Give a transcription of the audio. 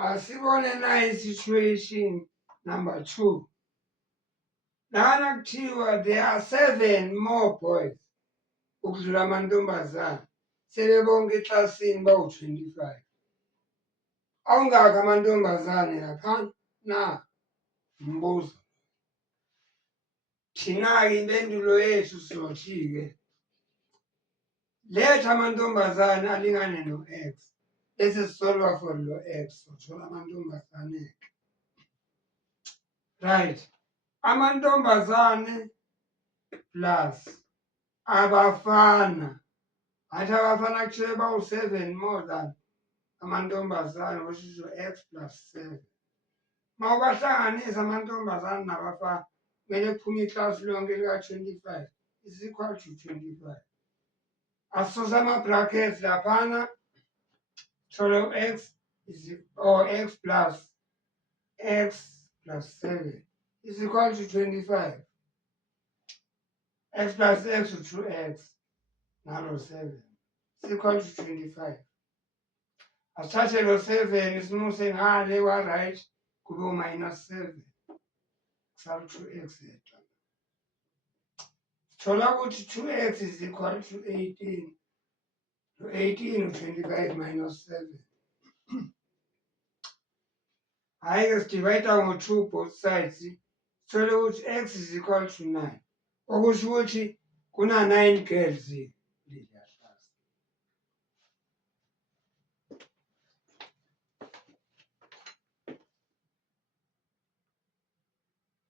Asibone nayo situation number 2. Lana kuthiwa there are 7 more boys ukudlula amantombazane. Sebebonke eklasini bawu-25. Awungakho amantombazane lapha na? Mbuzo. Thina-ke impendulo yethu sizothi-ke letha amantombazane alingane no-X bese sisolva for lo X sothola amantombazane-ke. Right. Amantombazane plus abafana. Athi abafana kuthiwe bawu-7 more than amantombazane which is X plus 7. Mawubahlanganisa amantombazane nabafana kumele kuphume iklasi lonke lika-25 is equal to 25. Asisuse ama-brackets laphana thole u-X or X plus 7 is equal to 25. X plus X u-2X nalo 7 is equal to 25. Asithathe lo 7 simuse ngale kwa-right kube u-7 kusala u-2X yedwa. Sithola ukuthi 2X is equal to 18. Lo 18 u-25 minus 7. Hhayi-ke sidivayida ngo-2 both sides. Sithole ukuthi X is equal to 9. Okusho ukuthi kuna-9 girls.